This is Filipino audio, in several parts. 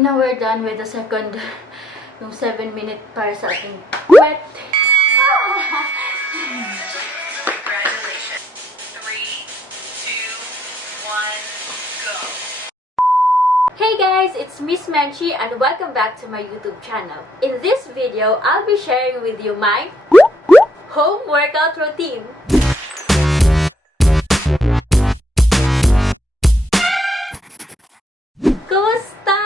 And now we're done with the second, yung 7-minute para sa ating wet. Congratulations. 3, 2, 1, go. Hey guys, it's Miss Menchie and welcome back to my YouTube channel. In this video, I'll be sharing with you my home workout routine. Kumusta?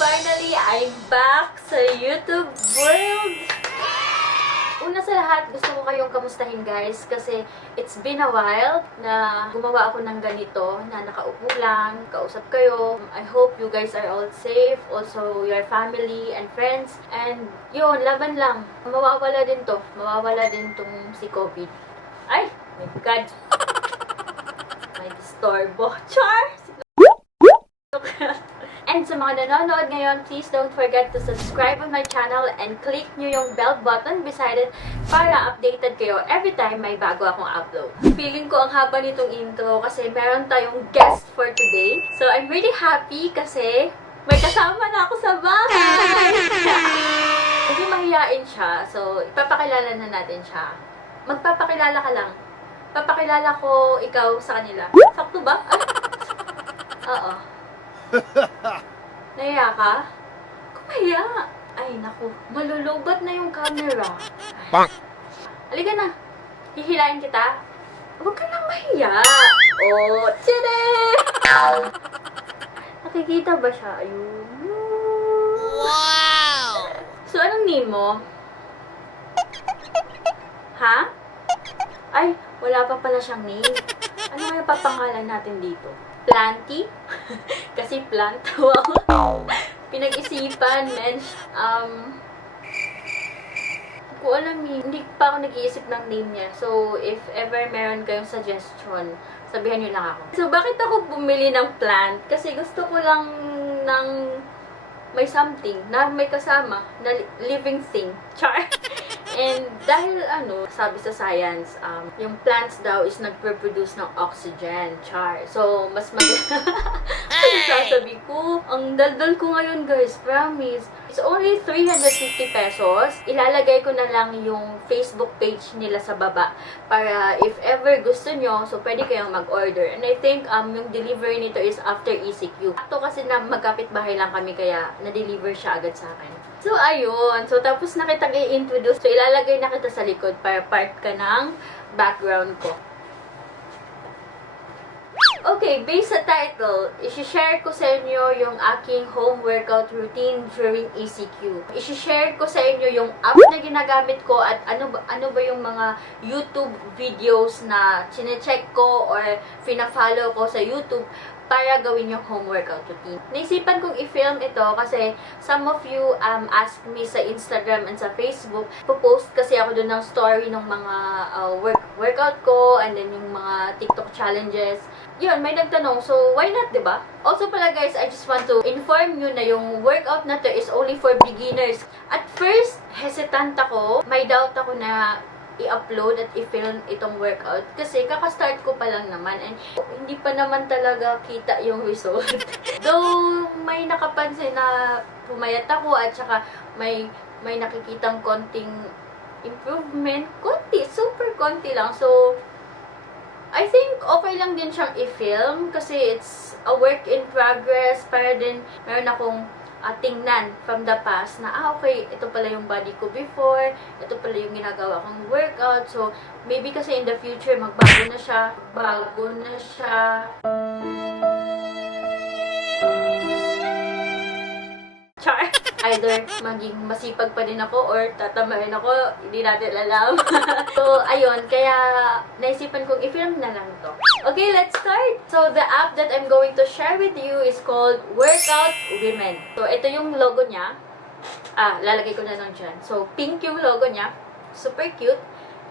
Finally, I'm back sa YouTube world! Una sa lahat, gusto ko kayong kamustahin guys kasi it's been a while na gumawa ako ng ganito na nakaupo lang, kausap kayo. I hope you guys are all safe, also your family and friends. And yun, laban lang. Mawawala din to. Mawawala din tong si COVID. Ay! My God! May disturbo. Char! And sa mga nanonood ngayon, please don't forget to subscribe on my channel and click nyo yung bell button beside it para updated kayo every time may bago akong upload. Feeling ko ang haba nitong intro kasi meron tayong guest for today. So I'm really happy kasi may kasama na ako sa bahay! Medyo mahiyain siya, so ipapakilala na natin siya. Magpapakilala ka lang. Papakilala ko ikaw sa kanila. Sakto ba? Ay. Oo. Nahiya ka? Kumaya! Ay, naku. Malulubat na yung camera. Halika na. Hihilain kita. Huwag ka lang mahiya. Oh, tiyade! Nakikita ba siya? Ayun. Wow! So, anong name mo? Ha? Ay, wala pa pala siyang name. Ano kaya papangalan natin dito? Planty? Kasi plant. Wow. Pinag-isipan, mensch. Hindi ko alam eh. Hindi pa ako nag-iisip ng name niya. So, if ever meron kayong suggestion, sabihan niyo lang ako. So, bakit ako bumili ng plant? Kasi gusto ko lang ng may something, na may kasama, na living thing. Char! And dahil sabi sa science, yung plants daw is nagpo-produce ng oxygen. Char. So, mas ano sasabi ko? Ang daldal ko ngayon guys, promise. It's only 350 pesos. Ilalagay ko na lang yung Facebook page nila sa baba para if ever gusto nyo, so pwede kayong mag-order. And I think yung delivery nito is after ECQ. Ito kasi na magkapit-bahay lang kami kaya na-deliver siya agad sa akin. So, ayun. So, tapos na kitang i-introduce. So, ilalagay na kita sa likod para part ka ng background ko. Okay, based sa title, isi-share ko sa inyo yung aking home workout routine during ECQ. Isi-share ko sa inyo yung app na ginagamit ko at ano ba yung mga YouTube videos na chine-check ko or fina-follow ko sa YouTube para gawin yung home workout routine. Naisipan kong i-film ito kasi some of you asked me sa Instagram and sa Facebook. Popost kasi ako doon ng story ng mga workout ko and then yung mga TikTok challenges. Yun, may nagtanong. So, why not, diba? Also pala guys, I just want to inform you na yung workout na to is only for beginners. At first, hesitant ako. May doubt ako na i-upload at i-film itong workout kasi kakastart ko pa lang naman and hindi pa naman talaga kita yung result. Though may nakapansin na pumayat ako at saka may nakikitang konting improvement, konti, super konti lang. So I think okay lang din siyang i-film kasi it's a work in progress para din meron akong tingnan from the past na, okay, ito pala yung body ko before, ito pala yung ginagawa kong workout. So, maybe kasi in the future, magbago na siya. Char! Either maging masipag pa din ako or tatamarin ako, hindi natin alam. So, ayun, kaya naisipan kong i-film na lang to. Okay, let's start! So, the app that I'm going to share with you is called WorkoutforWomen. So, ito yung logo niya. Lalagay ko na lang dyan. So, pink yung logo niya. Super cute.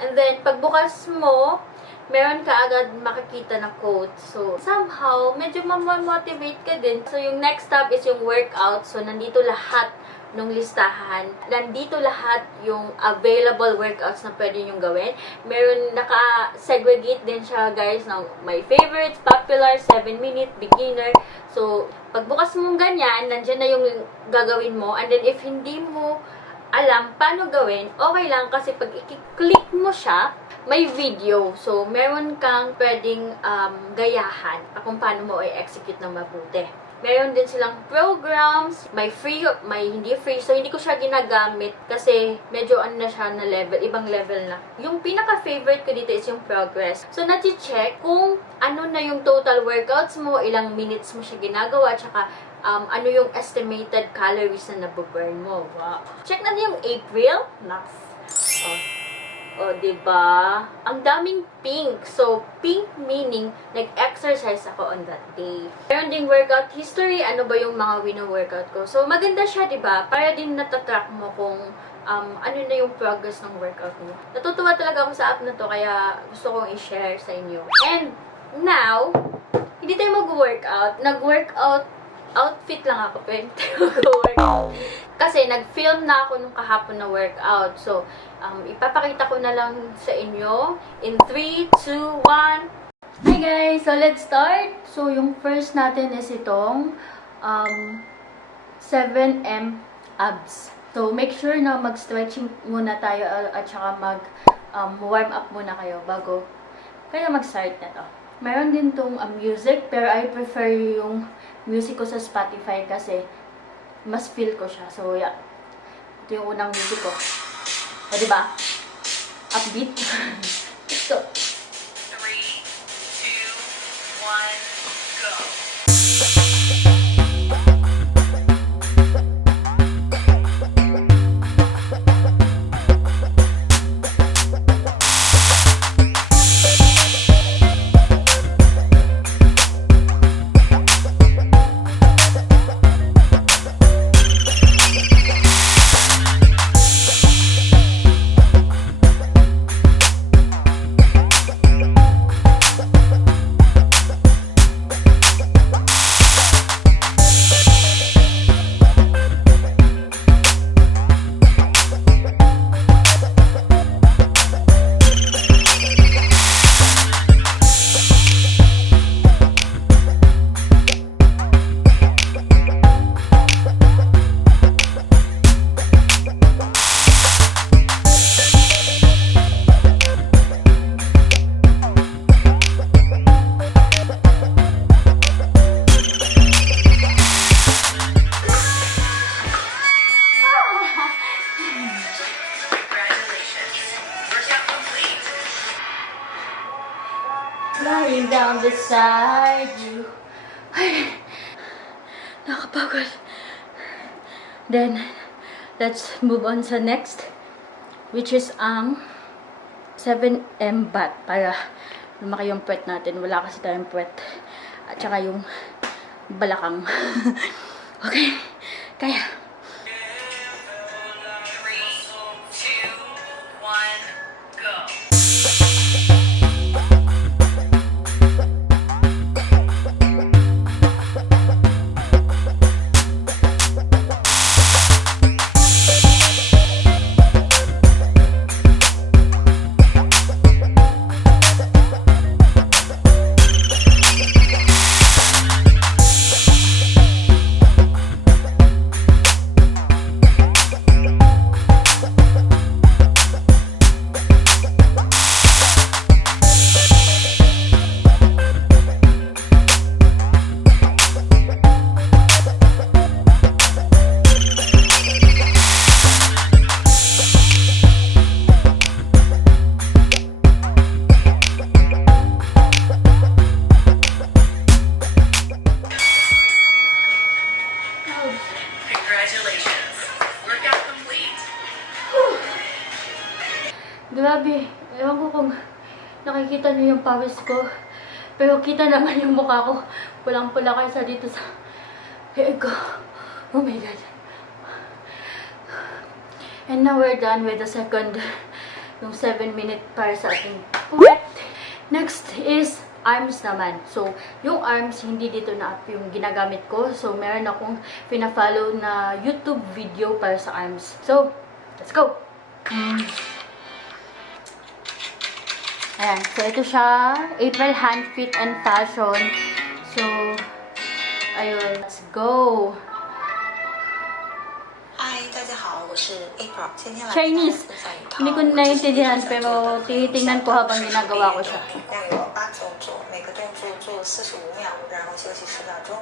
And then, pagbukas mo, meron ka agad makikita na quote. So, somehow, medyo ma-motivate ka din. So, yung next tab is yung workout. So, nandito lahat nung listahan. Nandito lahat yung available workouts na pwede nyo gawin. Meron, naka-segregate din siya guys ng my favorites, popular, 7-minute, beginner. So, pagbukas mong ganyan, nandyan na yung gagawin mo. And then, if hindi mo alam paano gawin, okay lang kasi pag i-click mo siya, may video. So, meron kang pwedeng gayahan kung paano mo i-execute ng mabuti. Meron din silang programs, may free, may hindi free. So, hindi ko siya ginagamit kasi medyo ano na siya na level, ibang level na. Yung pinaka-favorite ko dito is yung progress. So, nati-check kung ano na yung total workouts mo, ilang minutes mo siya ginagawa, tsaka ano yung estimated calories na nabuburn mo. Wow. Check na yung April. Next. O, diba? Ang daming pink. So, pink meaning, nag-exercise ako on that day. Meron ding workout history, ano ba yung mga wino-workout ko. So, maganda siya, diba? Para din natatrack mo kung ano na yung progress ng workout mo. Natutuwa talaga ako sa app na to, kaya gusto kong i-share sa inyo. And, now, hindi tayo mag-workout. Nag-workout outfit lang ako, pero hindi tayo mag-workout. Kasi nag-film na ako nung kahapon na workout. So, ipapakita ko na lang sa inyo in 3, 2, 1. Hi guys! So, let's start. So, yung first natin is itong 7M abs. So, make sure na mag-stretching muna tayo at saka mag-warm up muna kayo bago kayo mag-start na to. Meron din tong music, pero I prefer yung music ko sa Spotify kasi mas feel ko siya. So, yeah. Ito yung unang music ko. O, diba? Upbeat. Let's go. 3, 2, 1, go. Lying down beside you. Ay, nakapagod. Then, let's move on sa next, which is ang 7M bat para lumaki yung puwet natin. Wala kasi tayong puwet. At saka yung balakang. Okay, kaya. 3, 2, 1, go. Congratulations. Workout complete. Grabe. Ewan ko kung nakikita niyo yung pawis ko. Pero kita naman yung mukha ko. Pulang-pula kaysa dito sa head ko. Oh my God. And now we're done with the second, yung 7-minute para sa ating puwet. Next is arms naman. So, yung arms, hindi dito na up yung ginagamit ko. So, meron akong pina-follow na YouTube video para sa arms. So, let's go! Ayan. So, ito siya. April Hand Fit and Fashion. So, ayun. Let's go! 嗨，大家好，我是 April，今天来 Chinese. 分享一套 Hindi ko naiintindihan, pero tinitingnan ko habang ginagawa ko siya. 一共有8动作，每个动作做45秒，然后休息10秒钟。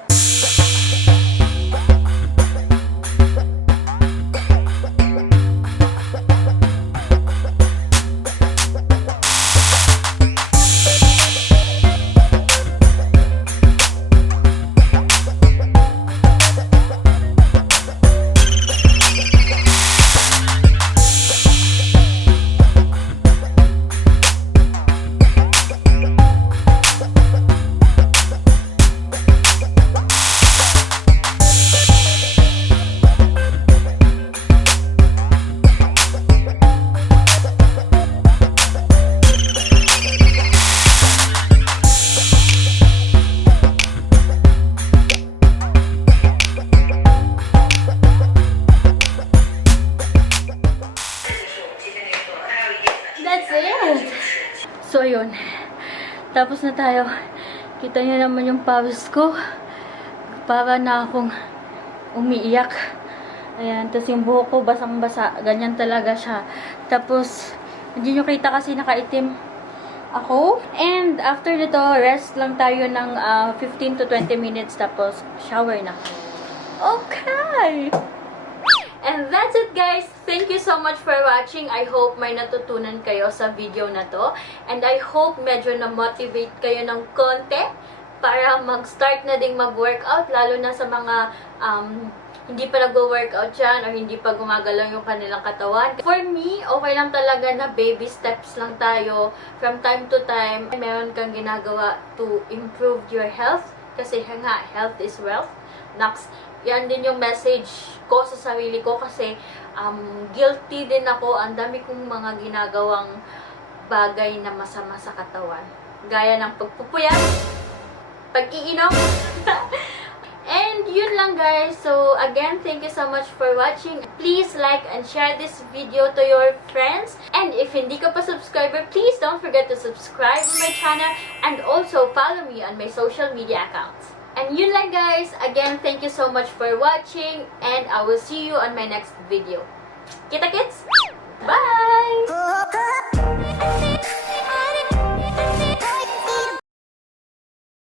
That's it! So, yun. Tapos na tayo. Kita niyo naman yung pawis ko. Para na akong umiiyak. Ayan. Tapos yung buhok ko basang-basa. Ganyan talaga siya. Tapos, hindi nyo kita kasi nakaitim ako. And after nito, rest lang tayo ng 15 to 20 minutes. Tapos, shower na. Okay! And that's it, guys. Thank you so much for watching. I hope may natutunan kayo sa video na to. And I hope medyo na-motivate kayo ng konti para mag-start na ding mag-workout, lalo na sa mga hindi pa nag-workout dyan or hindi pa gumagalaw yung kanilang katawan. For me, okay lang talaga na baby steps lang tayo. From time to time, meron kang ginagawa to improve your health. Kasi nga, health is wealth. Next, yan din yung message ko sa sarili ko kasi guilty din ako. Ang dami kong mga ginagawang bagay na masama sa katawan. Gaya ng pagpupuyat, pag-iinom. And yun lang, guys. So again, thank you so much for watching. Please like and share this video to your friends. And if hindi ka pa subscriber, please don't forget to subscribe to my channel and also follow me on my social media accounts. And yun lang, guys. Again, thank you so much for watching and I will see you on my next video. Kita kits? Bye!